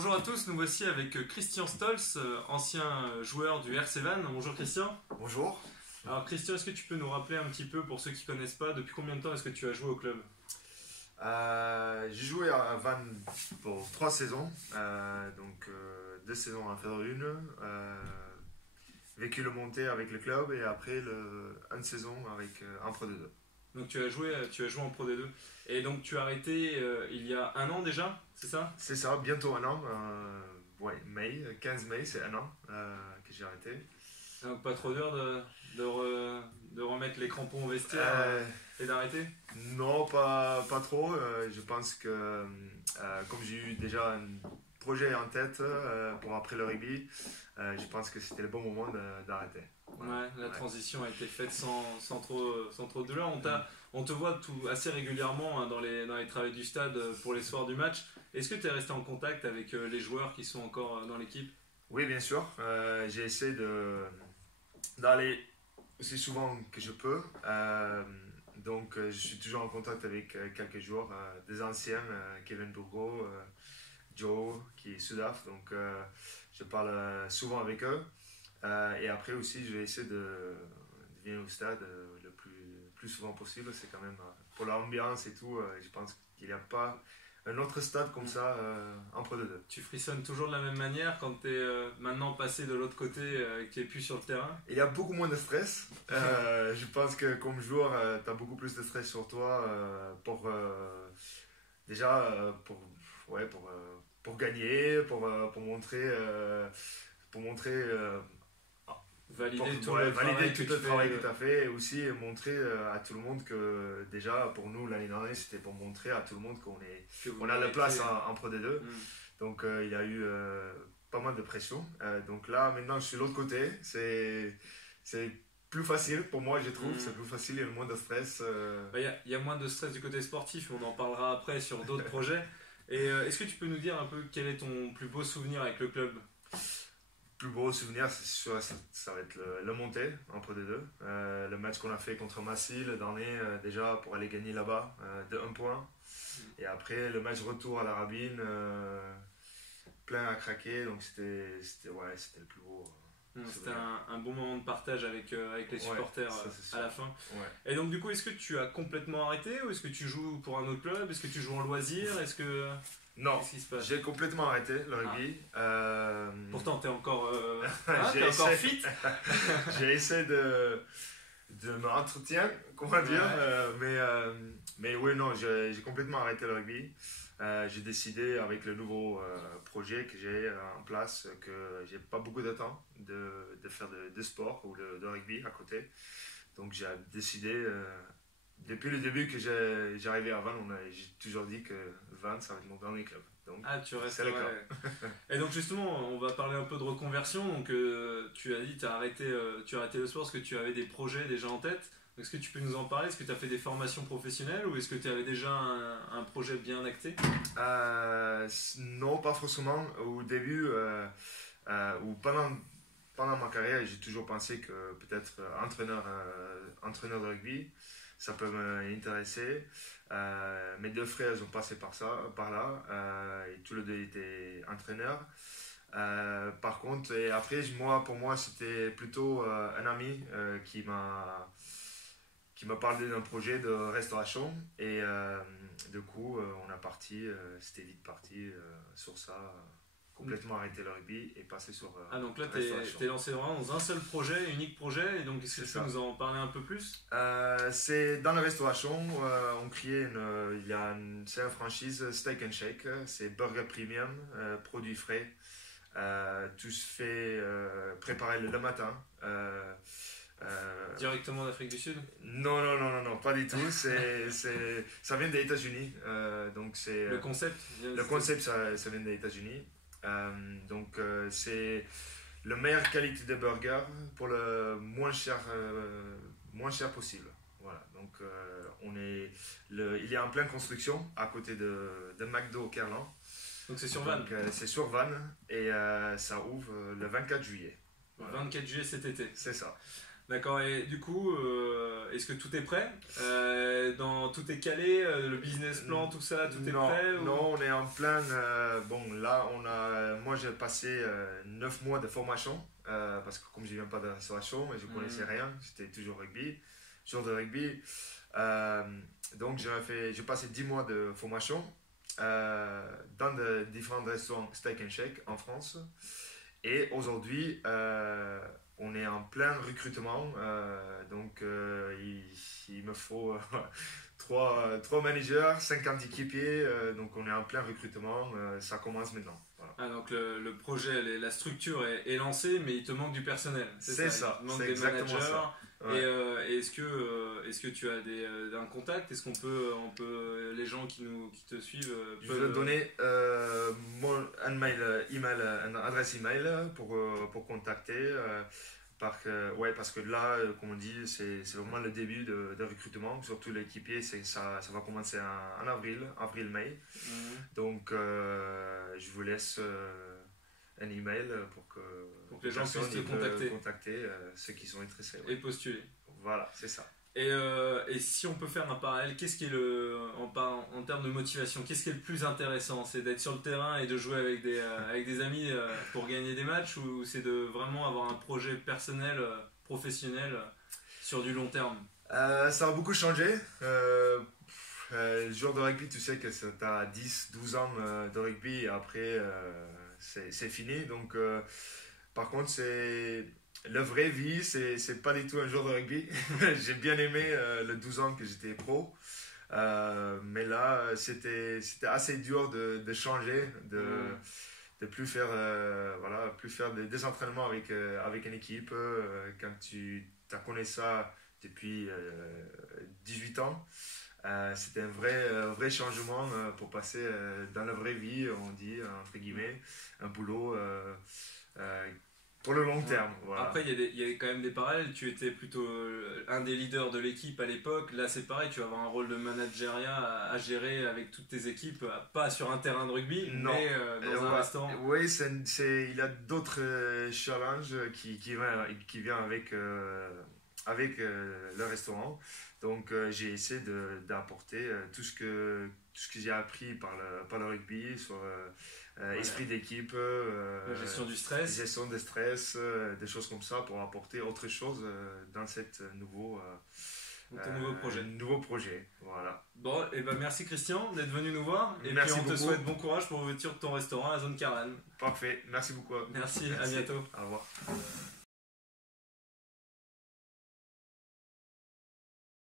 Bonjour à tous, nous voici avec Christian Stolz, ancien joueur du RC Vannes. Bonjour Christian. Bonjour. Alors Christian, est-ce que tu peux nous rappeler un petit peu, pour ceux qui ne connaissent pas, depuis combien de temps est-ce que tu as joué au club? J'ai joué à Vannes pour 3 saisons, 2 saisons à Fédéral 1, vécu le montée avec le club et après une saison avec un Pro D2. Donc tu as joué en Pro D2. Et donc tu as arrêté il y a un an déjà, c'est ça? C'est ça, bientôt un an, mai, 15 mai, c'est un an que j'ai arrêté. Donc pas trop dur de remettre les crampons au vestiaire et d'arrêter? Non, pas trop. Je pense que comme j'ai eu déjà un projet en tête pour après le rugby, je pense que c'était le bon moment d'arrêter. Ouais, la transition a été faite sans trop de douleur. On te voit assez régulièrement dans les travaux du stade pour les soirs du match. Est-ce que tu es resté en contact avec les joueurs qui sont encore dans l'équipe? Oui, bien sûr. J'ai essayé d'aller aussi souvent que je peux. Je suis toujours en contact avec quelques joueurs, des anciens, Kevin Bourgo, Joe, qui est Sudaf. Donc, je parle souvent avec eux. Et après aussi, je vais essayer de venir au stade le plus souvent possible. C'est quand même pour l'ambiance et tout. Je pense qu'il n'y a pas un autre stade comme ça en Pro D2. Tu frissonnes toujours de la même manière quand tu es maintenant passé de l'autre côté et que tu n'es plus sur le terrain? Il y a beaucoup moins de stress. Je pense que comme joueur, tu as beaucoup plus de stress sur toi pour gagner, pour montrer. Valider tout le le travail que tu as fait et aussi montrer à tout le monde que déjà pour nous l'année dernière c'était pour montrer à tout le monde qu'on a la place en Pro D2. Donc il y a eu pas mal de pression. Donc là maintenant je suis de l'autre côté, c'est plus facile pour moi, je trouve. C'est plus facile, il y a moins de stress. Il y a moins de stress du côté sportif, mais on en parlera après sur d'autres projets. Et est-ce que tu peux nous dire un peu quel est ton plus beau souvenir avec le club? Plus beau souvenir, c'est sûr, ça va être le montée en Pro D2. Le match qu'on a fait contre Massy le dernier, déjà pour aller gagner là-bas de 1 point. Et après le match retour à la Rabine, plein à craquer. Donc c'était le plus beau. C'était un bon moment de partage avec les supporters à la fin. Ouais. Et donc du coup, est-ce que tu as complètement arrêté ou est-ce que tu joues pour un autre club? Est-ce que tu joues en loisir? Non, qu'est-ce qui se passe? j'ai complètement arrêté le rugby. Pourtant, t'es encore, j'ai encore fit. J'ai essayé de me entretenir, comment dire, mais oui, non, j'ai complètement arrêté le rugby. J'ai décidé avec le nouveau projet que j'ai en place que j'ai pas beaucoup de temps de faire de sport ou de rugby à côté. Donc j'ai décidé, depuis le début que j'arrivais à Vannes, j'ai toujours dit que Vannes ça va être mon dernier club. Donc, tu restes, c'est le cas. Et donc justement, on va parler un peu de reconversion. Donc tu as dit tu as arrêté le sport parce que tu avais des projets déjà en tête. Est-ce que tu peux nous en parler? Est-ce que tu as fait des formations professionnelles ou est-ce que tu avais déjà un projet bien acté? Non, pas forcément. Au début, ou pendant ma carrière, j'ai toujours pensé que peut-être entraîneur de rugby, ça peut m'intéresser. Mes 2 frères ont passé par là, et tous les 2 étaient entraîneurs. Par contre, et après, pour moi, c'était plutôt un ami qui m'a parlé d'un projet de restauration et du coup c'était vite parti sur ça, complètement arrêter le rugby et passer sur donc là restauration. t'es lancé vraiment dans un seul projet, unique projet, et donc est-ce que tu peux nous en parler un peu plus? C'est dans la restauration, on crée c'est une franchise Steak and Shake, c'est burger premium, produits frais, tout se fait préparer le matin. Directement d'Afrique du Sud? Non, pas du tout. Ça vient des États-Unis. Donc le concept? Ça vient des États-Unis. C'est la meilleure qualité de burger pour le moins cher possible. Voilà. Donc il est en pleine construction à côté de McDo au Kerlan. Donc c'est sur Vannes? C'est sur Vannes et ça ouvre le 24 juillet. Voilà. 24 juillet cet été. C'est ça. D'accord, et du coup, est-ce que tout est prêt? Tout est calé, le business plan, tout ça, tout est Non, prêt ou... non, on est en plein. Bon, là, moi j'ai passé 9 mois de formation parce que comme je viens pas de la restauration et je connaissais rien, j'étais toujours rugby, joueur de rugby. Euh, donc j'ai passé 10 mois de formation dans de différents restaurants Steak and Shake en France. Et aujourd'hui, on est en plein recrutement. Il me faut trois managers, 50 équipiers. Donc, on est en plein recrutement. Ça commence maintenant. Voilà. Ah, donc le projet, la structure est lancée, mais il te manque du personnel. C'est ça, il te manque c'est des exactement managers. ça. Ouais. Et est-ce que tu as un contact? Est-ce les gens qui te suivent Je vais donner une adresse email pour contacter. Parce que là, comme on dit, c'est vraiment le début de recrutement. Surtout l'équipier, ça va commencer en avril-mai. Donc, je vous laisse un email pour que les gens puissent te contacter ceux qui sont intéressés. Et postuler. Voilà, c'est ça. Et si on peut faire un parallèle, qu'est-ce qui est en termes de motivation, qu'est-ce qui est le plus intéressant? C'est d'être sur le terrain et de jouer avec des amis pour gagner des matchs, ou c'est de vraiment avoir un projet personnel, professionnel sur du long terme? Ça a beaucoup changé. Le joueur de rugby, tu sais que tu as 10-12 ans de rugby et après c'est fini. Donc, par contre, la vraie vie, c'est pas du tout un joueur de rugby. J'ai bien aimé le 12 ans que j'étais pro. Mais là, c'était assez dur de changer, de plus faire, des entraînements avec une équipe. Quand tu as connu ça depuis 18 ans, c'était un vrai changement pour passer dans la vraie vie, on dit, entre guillemets, un boulot pour le long terme. Voilà. Après, il y a quand même des parallèles. Tu étais plutôt un des leaders de l'équipe à l'époque. Là, c'est pareil, tu vas avoir un rôle de managériat à gérer avec toutes tes équipes, pas sur un terrain de rugby, mais dans un restaurant. Oui, il y a d'autres challenges qui viennent avec le restaurant. Donc, j'ai essayé d'apporter tout ce que j'ai appris par le rugby sur esprit d'équipe, la gestion du stress, des choses comme ça pour apporter autre chose dans cette nouveau projet. Voilà. Bon, et ben merci Christian d'être venu nous voir. Et merci puis on te beaucoup. souhaite bon courage pour l'ouverture de ton restaurant à la zone Caran. Parfait, merci beaucoup. Merci, à bientôt. Au revoir.